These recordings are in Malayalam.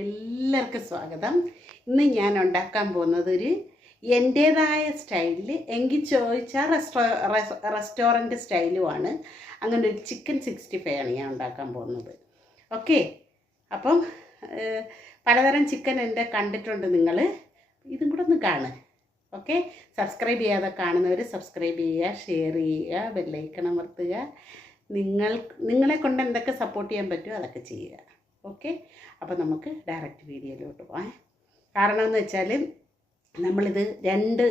എല്ലാവർക്കും സ്വാഗതം. ഇന്ന് ഞാൻ ഉണ്ടാക്കാൻ പോകുന്നത് ഒരു എന്റേതായ സ്റ്റൈലിൽ എങ്കിൽ ചോദിച്ചാൽ റെസ്റ്റോ റെസ്റ്റോറന്റ് സ്റ്റൈലുമാണ്. അങ്ങനെ ഒരു ചിക്കൻ സിക്സ്റ്റി ഫൈവ് ആണ് ഞാൻ ഉണ്ടാക്കാൻ പോകുന്നത്. ഓക്കെ? അപ്പം പലതരം ചിക്കൻ എന്റെ കണ്ടിട്ടുണ്ട് നിങ്ങൾ ഇതും കൂടെ ഒന്ന് കാണുക ഓക്കെ? സബ്സ്ക്രൈബ് ചെയ്യാതെ കാണുന്നവർ സബ്സ്ക്രൈബ് ചെയ്യുക ഷെയർ ചെയ്യുക ബെല്ലൈക്കൺ അമർത്തുക. നിങ്ങൾ നിങ്ങളെ കൊണ്ട് എന്തൊക്കെ സപ്പോർട്ട് ചെയ്യാൻ പറ്റുമോ അതൊക്കെ ചെയ്യുക. ഓക്കെ? അപ്പോൾ നമുക്ക് ഡയറക്റ്റ് വീഡിയോയിലോട്ട് പോകാം കാരണം എന്ന് വെച്ചാൽ നമ്മളിത് രണ്ട്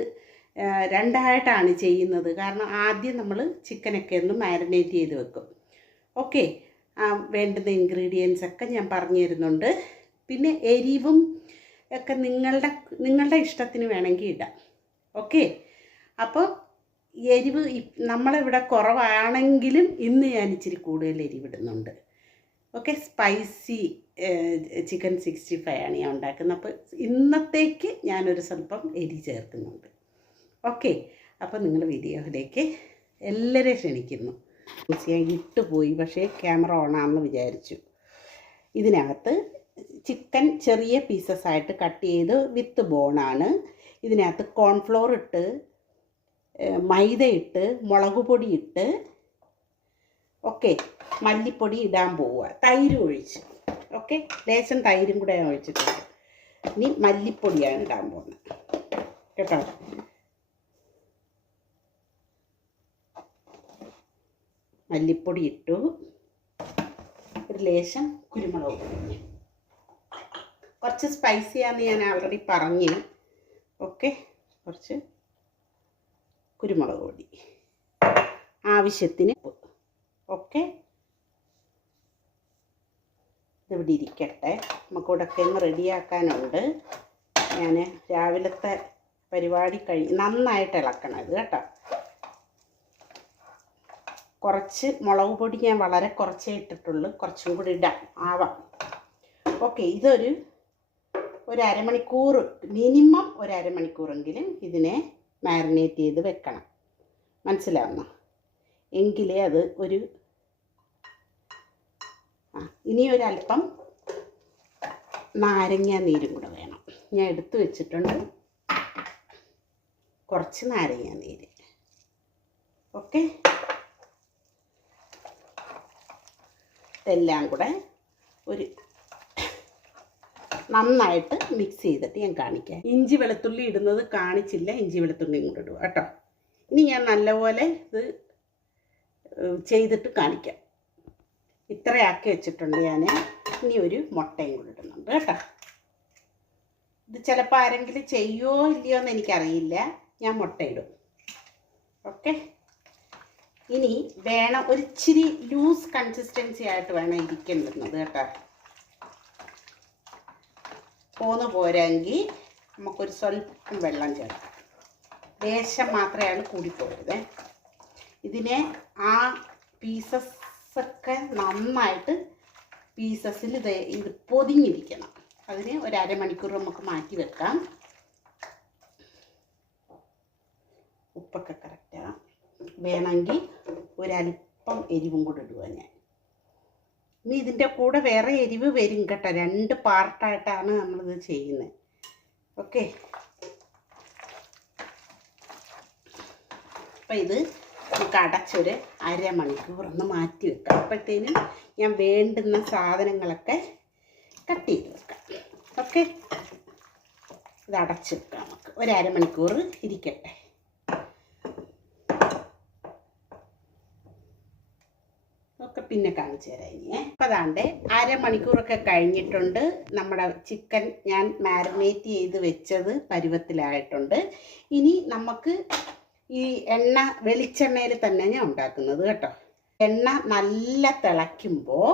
രണ്ടായിട്ടാണ് ചെയ്യുന്നത്. കാരണം ആദ്യം നമ്മൾ ചിക്കനൊക്കെ ഒന്ന് മാരിനേറ്റ് ചെയ്ത് വെക്കും. ഓക്കെ? വേണ്ടുന്ന ഇൻഗ്രീഡിയൻസ് ഒക്കെ ഞാൻ പറഞ്ഞു തരുന്നുണ്ട്. പിന്നെ എരിവും ഒക്കെ നിങ്ങളുടെ നിങ്ങളുടെ ഇഷ്ടത്തിന് വേണമെങ്കിൽ ഇടാം. ഓക്കെ? അപ്പോൾ എരിവ് നമ്മളിവിടെ കുറവാണെങ്കിലും ഇന്ന് ഞാൻ ഇച്ചിരി കൂടുതൽ എരിവിടുന്നുണ്ട് okay spicy chicken sixty five ആണ് ഞാൻ ഉണ്ടാക്കുന്നത്. അപ്പോൾ ഇന്നത്തേക്ക് ഞാനൊരു സ്വല്പം എരി ചേർക്കുന്നുണ്ട്. ഓക്കെ അപ്പോൾ നിങ്ങൾ വീഡിയോയിലേക്ക് എല്ലാവരെയും ക്ഷണിക്കുന്നു. ഞാൻ ഇട്ട് പോയി പക്ഷേ ക്യാമറ ഓണാണെന്ന് വിചാരിച്ചു. ഇതിനകത്ത് ചിക്കൻ ചെറിയ പീസസ് ആയിട്ട് കട്ട് ചെയ്ത് വിത്ത് ബോണാണ് ഇതിനകത്ത് കോൺഫ്ലോർ ഇട്ട് മൈദ ഇട്ട് മുളക് പൊടി ഇട്ട്. ഓക്കെ മല്ലിപ്പൊടി ഇടാൻ പോവുക. തൈര് ഒഴിച്ച്. ഓക്കെ ലേശം തൈരും കൂടെ ഒഴിച്ചിട്ടുണ്ട്. ഇനി മല്ലിപ്പൊടിയാണ് ഇടാൻ പോകുന്നത്. കേട്ടോ? മല്ലിപ്പൊടി ഇട്ടു. ഒരു ലേശം കുരുമുളക് കുറച്ച് സ്പൈസിയാന്ന് ഞാൻ ആൾറെഡി പറഞ്ഞു. ഓക്കെ കുറച്ച് കുരുമുളക് പൊടി. ആവശ്യത്തിന് ഓക്കെ ഇതിവിടെ ഇരിക്കട്ടെ. നമുക്കിവിടെയൊക്കെ ഒന്ന് റെഡിയാക്കാനുണ്ട്. ഞാൻ രാവിലത്തെ പരിപാടി കഴി നന്നായിട്ട് ഇളക്കണം ഇത് കേട്ടോ. കുറച്ച് മുളക് പൊടി ഞാൻ വളരെ കുറച്ചേ ഇട്ടിട്ടുള്ളൂ. കുറച്ചും കൂടി ഇടാം. ആവാം. ഓക്കെ ഇതൊരു ഒരു അരമണിക്കൂർ മിനിമം ഒരു അരമണിക്കൂറെങ്കിലും ഇതിനെ മാരിനേറ്റ് ചെയ്ത് വെക്കണം. മനസ്സിലാവുന്ന? എങ്കിലേ അത് ഒരു ആ ഇനി ഒരല്പം നാരങ്ങ നീരും കൂടെ വേണം. ഞാൻ എടുത്തു വെച്ചിട്ടുണ്ട്. കുറച്ച് നാരങ്ങ നീര്. ഓക്കെ? ഇതെല്ലാം കൂടെ ഒരു നന്നായിട്ട് മിക്സ് ചെയ്തിട്ട് ഞാൻ കാണിക്കാം. ഇഞ്ചി വെളുത്തുള്ളി ഇടുന്നത് കാണിച്ചില്ല. ഇഞ്ചി വെളുത്തുള്ളിയും കൂടെ ഇടുക കേട്ടോ. ഇനി ഞാൻ നല്ലപോലെ ഇത് ചെയ്തിട്ട് കാണിക്കാം. ഇത്രയാക്കി വെച്ചിട്ടുണ്ട് ഞാൻ ഇനി ഒരു മുട്ടയും കൂടി ഇടുന്നുണ്ട് കേട്ടോ. ഇത് ചിലപ്പോൾ ആരെങ്കിലും ചെയ്യുമോ ഇല്ലയോ എന്ന് എനിക്കറിയില്ല. ഞാൻ മുട്ടയിടും ഓക്കെ. ഇനി വേണം ഒരു ഇച്ചിരി ലൂസ് കൺസിസ്റ്റൻസി ആയിട്ട് വേണം ഇരിക്കേണ്ടുന്നത് കേട്ടോ. പോന്ന് പോരെങ്കിൽ നമുക്കൊരു സ്വല്പം വെള്ളം ചേർക്കാം. ലേശം മാത്രമാണ് കൂടിപ്പോയത് ഇതിനെ ആ പീസസ് ഒക്കെ നന്നായിട്ട് പീസസിൽ ഇത് ഇത് പൊതിഞ്ഞിരിക്കണം. അതിന് ഒരു അരമണിക്കൂർ നമുക്ക് മാറ്റി വെക്കാം. ഉപ്പൊക്കെ കറക്റ്റാണ് വേണമെങ്കിൽ ഒരല്പം എരിവും കൂടെ ഇടുക ഞാൻ. ഇനി ഇതിന്റെ കൂടെ വേറെ എരിവ് വരും കേട്ടോ. രണ്ട് പാർട്ടായിട്ടാണ് നമ്മളിത് ചെയ്യുന്നത്. ഓക്കെ അപ്പം ഇത് നമുക്ക് അടച്ചൊരു അരമണിക്കൂർ ഒന്ന് മാറ്റി വെക്കാം. അപ്പോഴത്തേനും ഞാൻ വേണ്ടുന്ന സാധനങ്ങളൊക്കെ കട്ട് ചെയ്ത് വെക്കാം. ഓക്കെ? ഇത് അടച്ച് വെക്കാം നമുക്ക്. ഒരു അരമണിക്കൂർ ഇരിക്കട്ടെ. ഒക്കെ പിന്നെ കാണിച്ചു തരാം ഇനി അപ്പോൾ അതാണ്ട് അരമണിക്കൂറൊക്കെ കഴിഞ്ഞിട്ടുണ്ട്. നമ്മുടെ ചിക്കൻ ഞാൻ മാരിനേറ്റ് ചെയ്ത് വെച്ചത് പരുവത്തിലായിട്ടുണ്ട്. ഇനി നമുക്ക് ഈ എണ്ണ വെളിച്ചെണ്ണയിൽ തന്നെ ഞാൻ ഉണ്ടാക്കുന്നത് കേട്ടോ. എണ്ണ നല്ല തിളയ്ക്കുമ്പോൾ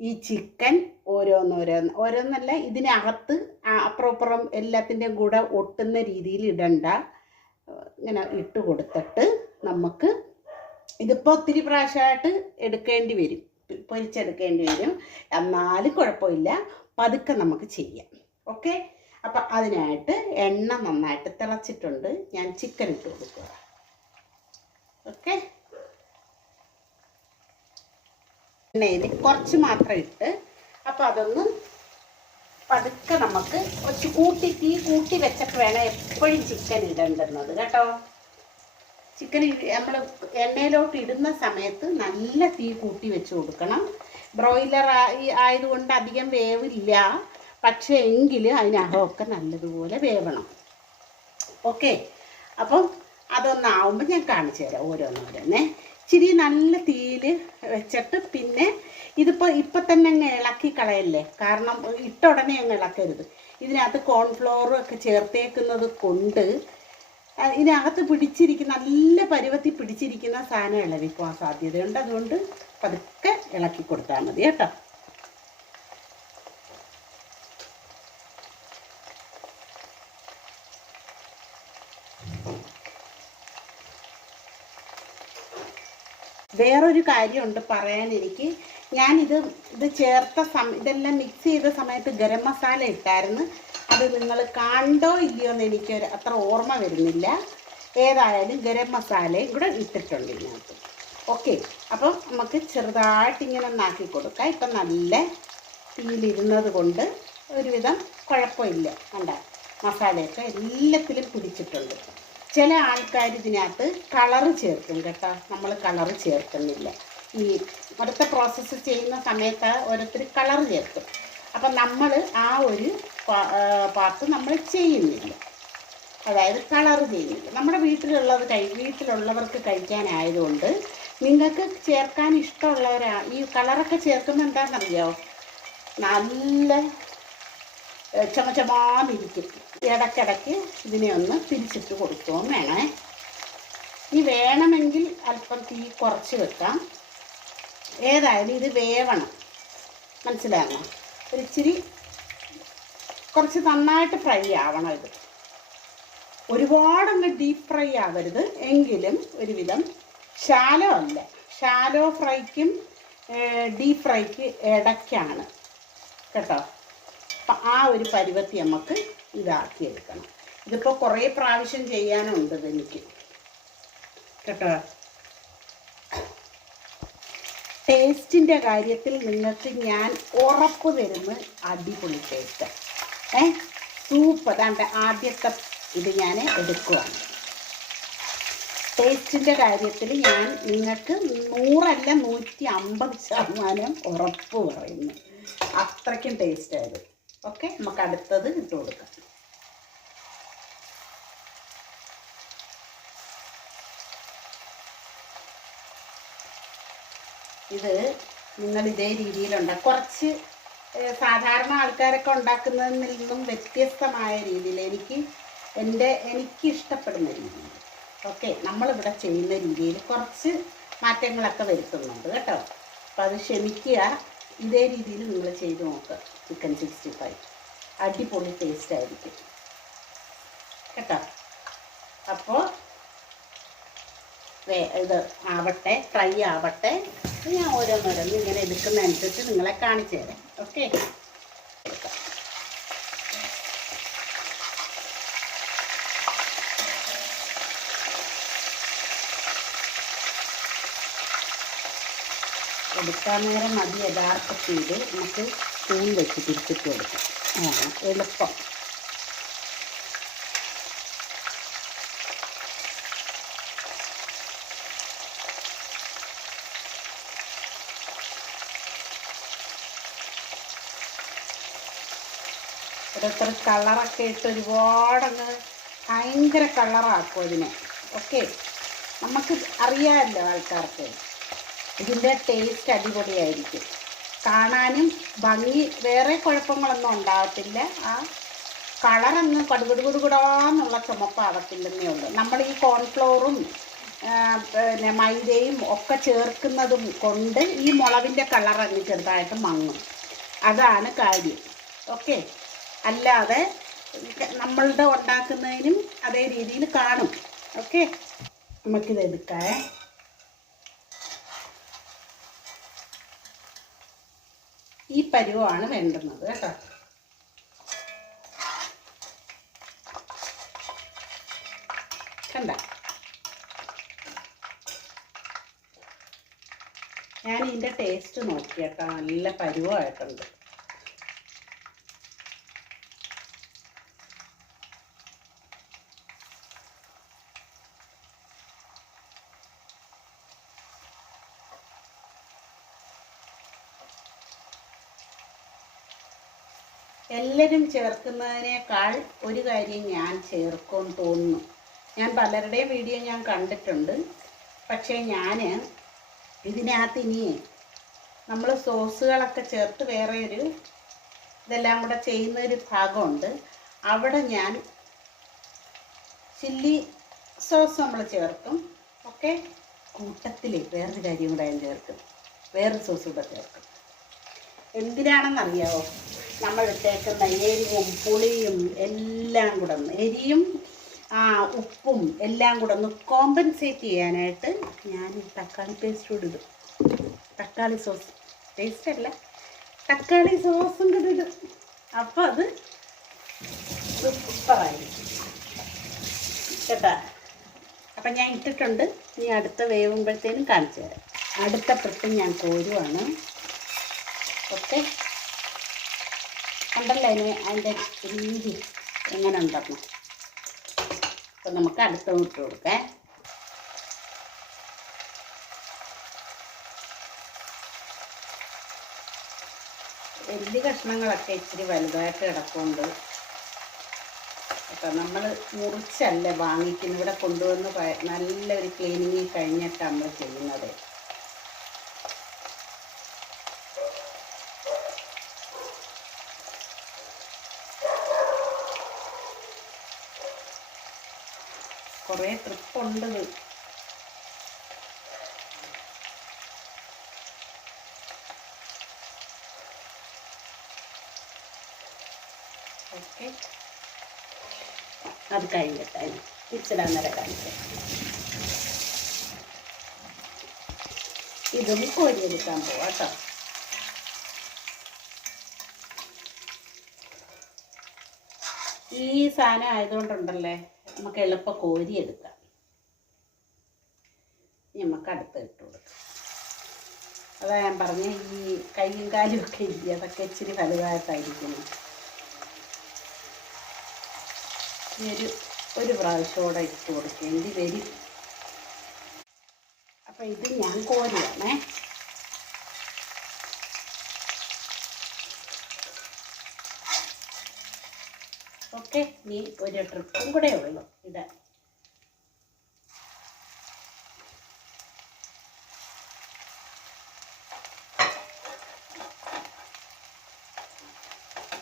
ഈ ചിക്കൻ ഓരോന്നോരോന്ന് ഓരോന്നല്ല ഇതിനകത്ത് അപ്പുറപ്പുറം അപ്പുറം എല്ലാത്തിന്റെയും കൂടെ ഒട്ടുന്ന രീതിയിൽ ഇടണ്ട. ഇങ്ങനെ ഇട്ട് കൊടുത്തിട്ട് നമുക്ക് ഇതിപ്പോൾ ഒത്തിരി പ്രാവശ്യമായിട്ട് എടുക്കേണ്ടി വരും. പൊരിച്ചെടുക്കേണ്ടി വരും. എന്നാലും കുഴപ്പമില്ല. പതുക്കെ നമുക്ക് ചെയ്യാം. ഓക്കെ? അപ്പം അതിനായിട്ട് എണ്ണ നന്നായിട്ട് തിളച്ചിട്ടുണ്ട്. ഞാൻ ചിക്കൻ ഇട്ട് കൊടുക്കുക ഓക്കെ എണ്ണയിൽ കുറച്ച് മാത്രം ഇട്ട് അപ്പോൾ അതൊന്ന് പതുക്കെ നമുക്ക് കുറച്ച് കൂട്ടി തീ കൂട്ടി വെച്ചിട്ട് വേണം എപ്പോഴും ചിക്കൻ ഇടേണ്ടുന്നത്. കേട്ടോ? ചിക്കൻ നമ്മൾ എണ്ണയിലോട്ട് ഇടുന്ന സമയത്ത് നല്ല തീ കൂട്ടി വെച്ച് കൊടുക്കണം. ബ്രോയിലർ ആയതുകൊണ്ട് അധികം വേവില്ല. പക്ഷേ എങ്കിൽ അതിനകമൊക്കെ നല്ലതുപോലെ വേവണം. ഓക്കെ? അപ്പം അതൊന്നാവുമ്പോൾ ഞാൻ കാണിച്ചു തരാം ഓരോന്നോരോന്നേ. ഇച്ചിരി നല്ല തീയിൽ വെച്ചിട്ട് പിന്നെ ഇതിപ്പോൾ ഇപ്പം തന്നെ അങ്ങ് ഇളക്കി കളയല്ലേ? കാരണം ഇട്ട ഉടനെ അങ്ങ് ഇളക്കരുത്. ഇതിനകത്ത് കോൺഫ്ലോറും ഒക്കെ ചേർത്തേക്കുന്നത് കൊണ്ട് ഇതിനകത്ത് പിടിച്ചിരിക്കുന്ന നല്ല പരുവത്തിൽ പിടിച്ചിരിക്കുന്ന സാധനം ഇളവിക്കുവാൻ സാധ്യതയുണ്ട്? അതുകൊണ്ട് പതുക്കെ ഇളക്കി കൊടുത്താൽ മതി കേട്ടോ. വേറൊരു കാര്യമുണ്ട് പറയാൻ എനിക്ക് ഞാനിത് ഇത് ചേർത്ത സമ ഇതെല്ലാം മിക്സ് ചെയ്ത സമയത്ത് ഗരം മസാല ഇട്ടായിരുന്നു. അത് നിങ്ങൾ കണ്ടോ ഇല്ലയോ എന്ന് എനിക്കൊരു അത്ര ഓർമ്മ വരുന്നില്ല. ഏതായാലും ഗരം മസാലയും കൂടെ ഇട്ടിട്ടുണ്ട് ഇതിനകത്ത്. ഓക്കെ. അപ്പം നമുക്ക് ചെറുതായിട്ട് ഇങ്ങനെ ഒന്നാക്കി കൊടുക്കാം. ഇപ്പം നല്ല തീയിലിരുന്നത് കൊണ്ട് ഒരുവിധം കുഴപ്പമില്ല. കണ്ട മസാലയൊക്കെ എല്ലാത്തിലും പിടിച്ചിട്ടുണ്ട് ചില ആൾക്കാർ ഇതിനകത്ത് കളറ് ചേർക്കും കേട്ടോ. നമ്മൾ കളറ് ചേർക്കുന്നില്ല. ഈ അടുത്ത പ്രോസസ്സ് ചെയ്യുന്ന സമയത്ത് ഓരോരുത്തർ കളറ് ചേർക്കും. അപ്പം നമ്മൾ ആ ഒരു പാർട്ട് നമ്മൾ ചെയ്യുന്നില്ല. അതായത് കളറ് ചെയ്യുന്നില്ല. നമ്മുടെ വീട്ടിലുള്ളത് കഴി വീട്ടിലുള്ളവർക്ക് കഴിക്കാനായതുകൊണ്ട് നിങ്ങൾക്ക് ചേർക്കാൻ ഇഷ്ടമുള്ളവരാ ഈ കളറൊക്കെ ചേർക്കുമ്പോൾ എന്താണെന്നറിയോ? നല്ല ചമചമാന്നിരിക്കും ഇടയ്ക്കിടയ്ക്ക് ഇതിനെ ഒന്ന് തിരിച്ചിട്ട് കൊടുക്കുകയും വേണേ. ഇനി വേണമെങ്കിൽ അല്പം തീ കുറച്ച് വെക്കാം. ഏതായാലും ഇത് വേവണം. മനസ്സിലാകണം ഒരിച്ചിരി കുറച്ച് നന്നായിട്ട് ഫ്രൈ ആവണം ഇത്. ഒരുപാടങ്ങ് ഡീപ്പ് ഫ്രൈ ആവരുത്. എങ്കിലും ഒരുവിധം ശാലോ അല്ല. ശാലോ ഫ്രൈക്കും ഡീപ്പ് ഫ്രൈക്ക് ഇടയ്ക്കാണ്. കേട്ടോ? അപ്പം ആ ഒരു പരുവത്തി നമുക്ക് ഇതാക്കിയെടുക്കണം. ഇതിപ്പോൾ കുറേ പ്രാവശ്യം ചെയ്യാനുണ്ട് ഇതെനിക്ക്. കേട്ടോ? ടേസ്റ്റിന്റെ കാര്യത്തിൽ നിങ്ങൾക്ക് ഞാൻ ഉറപ്പ് തരുന്ന അടിപൊളി ടേസ്റ്റ് ഏ? സൂപ്പ് അതാണ്ട് ആദ്യത്തെ ഇത് ഞാൻ എടുക്കുവാണ്. ടേസ്റ്റിന്റെ കാര്യത്തിൽ ഞാൻ നിങ്ങൾക്ക് നൂറല്ല നൂറ്റി അമ്പത് ശതമാനം ഉറപ്പ് പറയുന്നു. അത്രയ്ക്കും ടേസ്റ്റ് ആയത് ഓക്കെ നമുക്ക് അടുത്തത് ഇട്ട് കൊടുക്കാം. ഇത് നിങ്ങൾ ഇതേ രീതിയിലുണ്ടാക്കും കുറച്ച് സാധാരണ ആൾക്കാരൊക്കെ ഉണ്ടാക്കുന്നതിൽ നിന്നും വ്യത്യസ്തമായ രീതിയിൽ എനിക്ക് എന്റെ എനിക്ക് ഇഷ്ടപ്പെടുന്ന രീതിയിൽ. ഓക്കെ നമ്മളിവിടെ ചെയ്യുന്ന രീതിയിൽ കുറച്ച് മാറ്റങ്ങളൊക്കെ വരുത്തുന്നുണ്ട് കേട്ടോ. അപ്പം അത് ക്ഷമിക്കുക. ഇതേ രീതിയിൽ നിങ്ങൾ ചെയ്ത് നോക്കുക ചിക്കൻ സിക്സ്റ്റി ഫൈവ് അടിപൊളി ടേസ്റ്റ് ആയിരിക്കും. കേട്ടോ? അപ്പോൾ വേ ഇത് ആവട്ടെ ഫ്രൈ ആവട്ടെ. ഞാൻ ഓരോന്നോരോന്ന് ഇങ്ങനെ എടുക്കുന്ന അനുസരിച്ച് നിങ്ങളെ കാണിച്ചു തരാം. ഓക്കെ എടുക്കാൻ നേരം മതി യഥാർത്ഥത്തിൽ നമുക്ക് സ്പൂൺ വെച്ച് തിരിച്ചിട്ട് കൊടുക്കാം. ആ എളുപ്പം. ഓരോരുത്തർ കളറൊക്കെ ഇട്ട് ഒരുപാടങ്ങ് ഭയങ്കര കളറാക്കും അതിനെ. ഓക്കെ? നമുക്ക് അറിയാമല്ലോ ആൾക്കാർക്ക്. ഇതിന്റെ ടേസ്റ്റ് അടിപൊളിയായിരിക്കും. കാണാനും ഭംഗി വേറെ കുഴപ്പങ്ങളൊന്നും ഉണ്ടാകത്തില്ല ആ കളറങ്ങ് കടുകുടുകുടുകുടാന്നുള്ള ചുമപ്പാകത്തില്ലെന്നേ ഉള്ളൂ. നമ്മൾ ഈ കോൺഫ്ലോറും പിന്നെ മൈദയും ഒക്കെ ചേർക്കുന്നതും കൊണ്ട് ഈ മുളവിന്റെ കളറങ്ങ് ചെറുതായിട്ട് മങ്ങും. അതാണ് കാര്യം. ഓക്കെ അല്ലാതെ നമ്മളുടെ ഉണ്ടാക്കുന്നതിനും അതേ രീതിയിൽ കാണും. ഓക്കെ നമുക്കിത് എടുക്കാം ഈ പരുവമാണ് വേണ്ടുന്നത് കേട്ടോ. കണ്ട. ഞാൻ ഇതിന്റെ ടേസ്റ്റ് നോക്കി കേട്ടോ നല്ല പരുവമായിട്ടുണ്ട് എല്ലാവരും ചേർക്കുന്നതിനേക്കാൾ ഒരു കാര്യം ഞാൻ ചേർക്കുമെന്ന് തോന്നുന്നു. ഞാൻ പലരുടെയും വീഡിയോ ഞാൻ കണ്ടിട്ടുണ്ട്. പക്ഷേ ഞാൻ ഇതിനകത്ത് ഇനി നമ്മൾ സോസുകളൊക്കെ ചേർത്ത് വേറെ ഒരു ഇതെല്ലാം കൂടെ ചെയ്യുന്ന ഒരു ഭാഗമുണ്ട്. അവിടെ ഞാൻ ചില്ലി സോസ് നമ്മൾ ചേർക്കും. ഓക്കെ? കൂട്ടത്തിൽ വേറൊരു കാര്യം കൂടെ ഞാൻ ചേർക്കും. വേറൊരു സോസ് കൂടെ ചേർക്കും. എന്തിനാണെന്നറിയാവോ? നമ്മൾ ഇട്ടേക്കുന്ന എരിവും പുളിയും എല്ലാം കൂടെ എരിയും ആ ഉപ്പും എല്ലാം കൂടെ ഒന്ന് കോമ്പൻസേറ്റ് ചെയ്യാനായിട്ട് ഞാൻ തക്കാളി പേസ്റ്റ് ഇടും. തക്കാളി സോസ് പേസ്റ്റ് അല്ല. തക്കാളി സോസും കൂടി ഇടും. അപ്പം അത് സൂപ്പറായിരിക്കും കേട്ടാ? അപ്പം ഞാൻ ഇട്ടിട്ടുണ്ട്. ഇനി അടുത്ത വേവുമ്പോഴത്തേനും കാണിച്ചു തരാം. അടുത്ത പ്രത്യം ഞാൻ കോരുവാണ്. ഓക്കെ കണ്ടല്ലോ അതിന് അതിന്റെ രീതി എങ്ങനെ ഉണ്ടെന്ന് അപ്പം നമുക്ക് അടുത്ത ഇട്ട് കൊടുക്കാം. വലിയ കഷ്ണങ്ങളൊക്കെ ഇച്ചിരി വലുതായിട്ട് കിടക്കുന്നുണ്ട് അപ്പം നമ്മൾ മുറിച്ചല്ല വാങ്ങിക്കുന്നത്. ഇവിടെ കൊണ്ടുവന്ന് നല്ലൊരു ക്ലീനിങ് കഴിഞ്ഞിട്ടാണ് നമ്മൾ ചെയ്യുന്നത്. കുറേ ട്രിപ്പുണ്ടത് ഓക്കെ അത് കഴിഞ്ഞിട്ട് തിരിച്ചിടാൻ നേരം കാണിക്കാം. ഇതും കോരിയെടുക്കാൻ പോവാം കേട്ടോ ഈ സാധനം ആയതുകൊണ്ടുണ്ടല്ലേ? നമുക്ക് എളുപ്പം ഇനി നമുക്ക് അടുത്ത് ഇട്ട് കൊടുക്കാം. അതാ ഞാൻ പറഞ്ഞ ഈ കൈയും കാലും ഒക്കെ ഇല്ല അതൊക്കെ ഇച്ചിരി വലുതായിട്ടായിരിക്കുന്നു ഈ ഒരു ഒരു പ്രാവശ്യം കൂടെ ഇട്ട് കൊടുക്കേണ്ടി വരും. അപ്പം ഇത് ഞാൻ കോരുവാണേ. ഓക്കെ ഇനി ഒരു ട്രിപ്പും കൂടെ ഉള്ളൂ. ഇടാൻ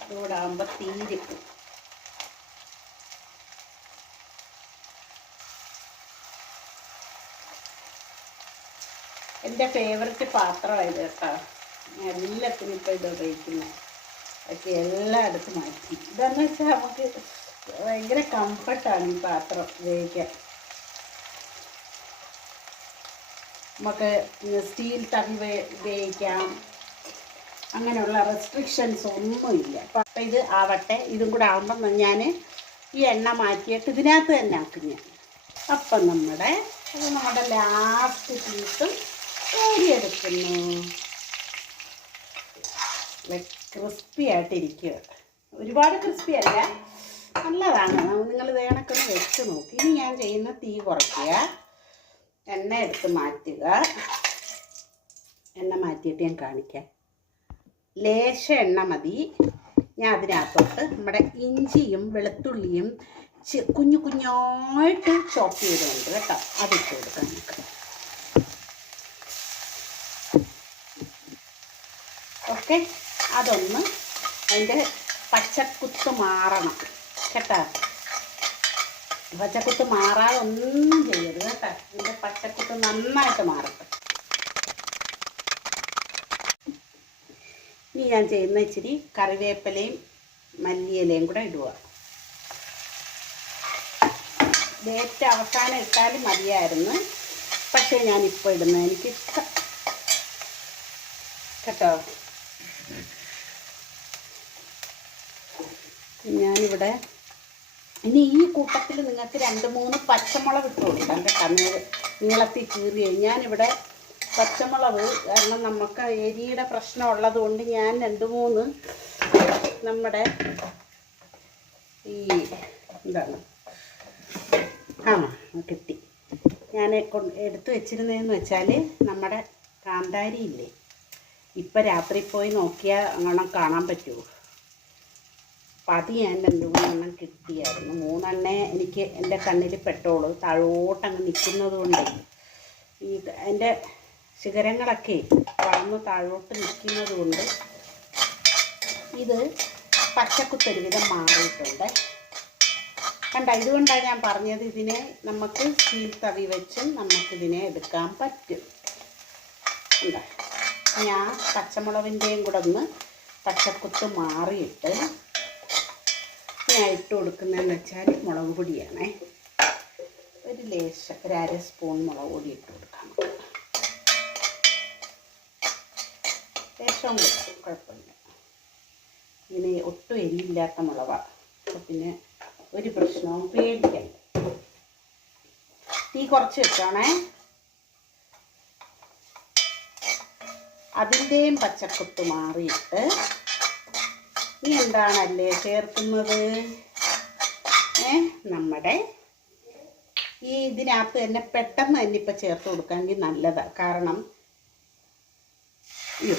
ചൂടാകുമ്പോ തീരും. എന്റെ ഫേവററ്റ് പാത്രമായത് ഇത് കേട്ടോ. എല്ലാത്തിനും ഇപ്പോൾ ഇത് ഉപയോഗിക്കുന്നത് പക്ഷെ എല്ലായിടത്തും മാറ്റി. ഇതെന്ന് വെച്ചാൽ നമുക്ക് ഭയങ്കര കംഫർട്ടാണ് ഈ പാത്രം ഉപയോഗിക്കാൻ. നമുക്ക് സ്റ്റീൽ തവി ഉപ- ഉപയോഗിക്കാം. അങ്ങനെയുള്ള റെസ്ട്രിക്ഷൻസ് ഒന്നുമില്ല. അപ്പം ഇത് ആവട്ടെ. ഇതും കൂടെ ആകുമ്പം ഞാൻ ഈ എണ്ണ മാറ്റിയിട്ട് ഇതിനകത്ത് തന്നെ ആക്കും ഞാൻ. അപ്പം നമ്മുടെ നമ്മുടെ ലാസ്റ്റ് പീസും കോരിയെടുക്കുന്നു. ക്രിസ്പി ആയിട്ടിരിക്കുക ഒരുപാട് ക്രിസ്പി അല്ല. നല്ലതാണ്. നിങ്ങൾ വേണക്കൊന്ന് വെച്ച് നോക്കി. ഇനി ഞാൻ ചെയ്യുന്ന തീ കുറയ്ക്കുക. എണ്ണ എടുത്ത് മാറ്റുക. എണ്ണ മാറ്റിയിട്ട് ഞാൻ കാണിക്കാം. ലേശ എണ്ണ മതി. ഞാൻ അതിനകത്തോട്ട് നമ്മുടെ ഇഞ്ചിയും വെളുത്തുള്ളിയും കുഞ്ഞു കുഞ്ഞായിട്ട് ചോപ്പ് ചെയ്തുകൊണ്ട് കേട്ടോ അതിട്ട് കൊടുക്കാം നമുക്ക്. ഓക്കെ അതൊന്ന് അതിന്റെ പച്ചക്കുത്ത് മാറണം കേട്ടോ. പച്ചക്കുത്ത് മാറാതെ ഒന്നും ചെയ്യരുത് കേട്ടോ. ഇതിന്റെ പച്ചക്കുത്ത് നന്നായിട്ട് മാറട്ടെ. ഇനി ഞാൻ ചെയ്യുന്ന ഇച്ചിരി കറിവേപ്പിലയും മല്ലിയിലയും കൂടെ ഇടുക. ഡേറ്റ് അവസാനം ഇട്ടാലും മതിയായിരുന്നു. പക്ഷേ ഞാനിപ്പോൾ ഇടുന്നത് എനിക്കിഷ്ടം. കേട്ടോ. ഞാനിവിടെ ഇനി ഈ കൂട്ടത്തിൽ നിങ്ങൾക്ക് രണ്ട് മൂന്ന് പച്ചമുളക് ഇട്ട് കൊടുക്കാം കേട്ടോ. നീളത്തിൽ കീറി ഞാനിവിടെ പച്ചമുളക് കാരണം നമുക്ക് എരിയുടെ പ്രശ്നം ഉള്ളത് കൊണ്ട് ഞാൻ രണ്ട് മൂന്ന് നമ്മുടെ ഈ എന്താണ് ആ കിട്ടി. ഞാൻ കൊണ്ട് എടുത്തു വെച്ചിരുന്നതെന്ന് വെച്ചാൽ നമ്മുടെ കാന്താരി ഇല്ലേ ഇപ്പം രാത്രി പോയി നോക്കിയാൽ അങ്ങനെ കാണാൻ പറ്റുമോ അത് ഞാൻ രണ്ട് മൂന്നെണ്ണം കിട്ടിയായിരുന്നു. മൂന്നെണ്ണേ എനിക്ക് എന്റെ കണ്ണിൽ പെട്ടോളൂ. താഴോട്ടങ്ങ് നിൽക്കുന്നത് കൊണ്ടേ ഈ എന്റെ ശിഖരങ്ങളൊക്കെ വളർന്ന് താഴോട്ട് നിൽക്കുന്നത് കൊണ്ട് ഇത് പച്ചക്കുത്തൊരു വിധം മാറിയിട്ടുണ്ട്. കണ്ട? ഇതുകൊണ്ടാണ് ഞാൻ പറഞ്ഞത് ഇതിനെ നമുക്ക് സ്റ്റീൽ തവി വെച്ചും നമുക്കിതിനെ എടുക്കാൻ പറ്റും. ഞാൻ പച്ചമുളകിന്റെയും കൂടെ ഒന്ന് പച്ചക്കുത്ത് മാറിയിട്ട് ഞാൻ ഇട്ട് കൊടുക്കുന്നതെന്ന് വെച്ചാൽ മുളക് പൊടിയാണേ. ഒരു ലേശം ഒരു അര സ്പൂൺ മുളക് പൊടി ഇട്ട് കൊടുക്കാം ലേശം കൊടുക്കും കുഴപ്പമില്ല. ഇങ്ങനെ ഒട്ടും എല്ലില്ലാത്ത മുളകാണ് അപ്പം പിന്നെ ഒരു പ്രശ്നവും പേടിക്കണ്ട. തീ കുറച്ച് വെച്ചാണേ. അതിന്റെയും പച്ചക്കൊത്ത് മാറിയിട്ട് ഇനി എന്താണല്ലേ ചേർക്കുന്നത്? നമ്മുടെ ഈ ഇതിനകത്ത് തന്നെ പെട്ടെന്ന് തന്നെ ഇപ്പം ചേർത്ത് കൊടുക്കാമെങ്കിൽ നല്ലതാണ് കാരണം അയ്യോ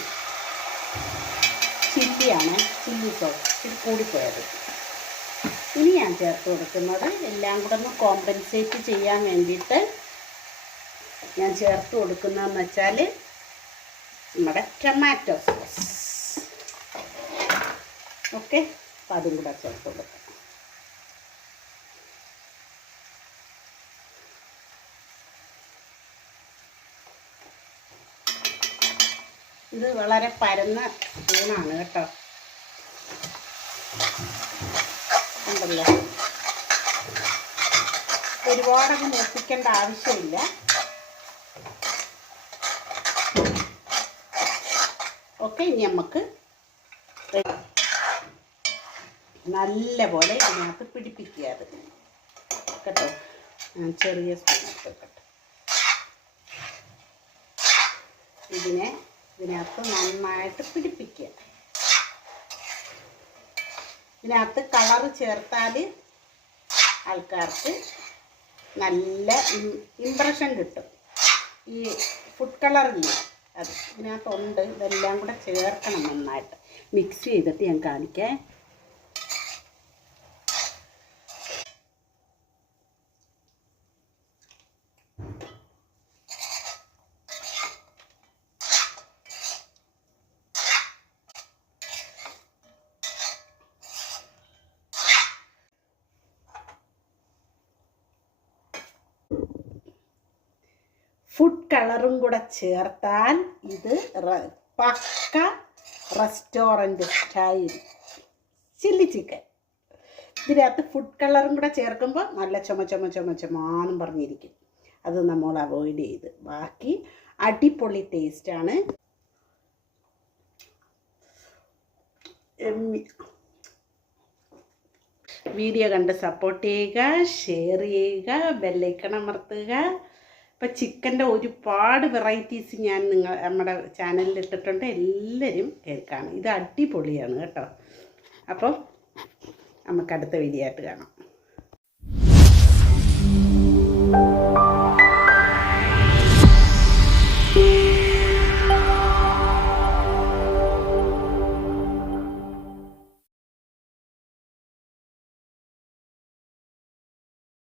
ചില്ലിയാണ് ചില്ലി സോസ്. ഇച്ചിരി കൂടിപ്പോയത്. ഇനി ഞാൻ ചേർത്ത് കൊടുക്കുന്നത്. എല്ലാം കൂടെ ഒന്ന് കോമ്പൻസേറ്റ് ചെയ്യാൻ വേണ്ടിയിട്ട് ഞാൻ ചേർത്ത് കൊടുക്കുന്നതെന്ന് വെച്ചാൽ നമ്മുടെ ടൊമാറ്റോ സോസ് ഓക്കെ? അപ്പം അതും കൂടെ ചേർത്ത് കൊടുക്കാം. ഇത് വളരെ പരന്ന സ്പൂണാണ് കേട്ടോ. ഉണ്ടല്ലോ. ഒരുപാടങ്ങ് മൂപ്പിക്കേണ്ട ആവശ്യമില്ല. ഓക്കെ ഇനി നമുക്ക് നല്ല പോലെ ഇതിനകത്ത് പിടിപ്പിക്കുക അത്. കേട്ടോ? ചെറിയ സ്പൂൺ ഇതിനെ ഇതിനകത്ത് നന്നായിട്ട് പിടിപ്പിക്കുക. ഇതിനകത്ത് കളറ് ചേർത്താൽ ആൾക്കാർക്ക് നല്ല ഇമ്പ്രഷൻ കിട്ടും. ഈ ഫുഡ് കളറില്ല അത് ഇതിനകത്തുണ്ട്. ഇതെല്ലാം കൂടെ ചേർക്കണം നന്നായിട്ട്. മിക്സ് ചെയ്തിട്ട് ഞാൻ കാണിക്കേ. ഫുഡ് കളറും കൂടെ ചേർത്താൽ ഇത് പക്ക റെസ്റ്റോറന്റ് സ്റ്റൈൽ ചില്ലി ചിക്കൻ ഇതിനകത്ത് ഫുഡ് കളറും കൂടെ ചേർക്കുമ്പോൾ നല്ല ചുമ ചുമ ചുമ ചുമാന്നും പറഞ്ഞിരിക്കും. അത് നമ്മൾ അവോയ്ഡ് ചെയ്ത്. ബാക്കി അടിപൊളി ടേസ്റ്റാണ് വീഡിയോ കണ്ട് സപ്പോർട്ട് ചെയ്യുക ഷെയർ ചെയ്യുക ബെല്ലൈക്കൺ അമർത്തുക. അപ്പോൾ ചിക്കന്റെ ഒരുപാട് വെറൈറ്റീസ് ഞാൻ നിങ്ങൾ നമ്മുടെ ചാനലിൽ ഇട്ടിട്ടുണ്ട്. എല്ലാവരും കേൾക്കാണ്. ഇത് അടിപൊളിയാണ് കേട്ടോ. അപ്പോൾ നമുക്ക് അടുത്ത വീഡിയോ ആയിട്ട് കാണാം.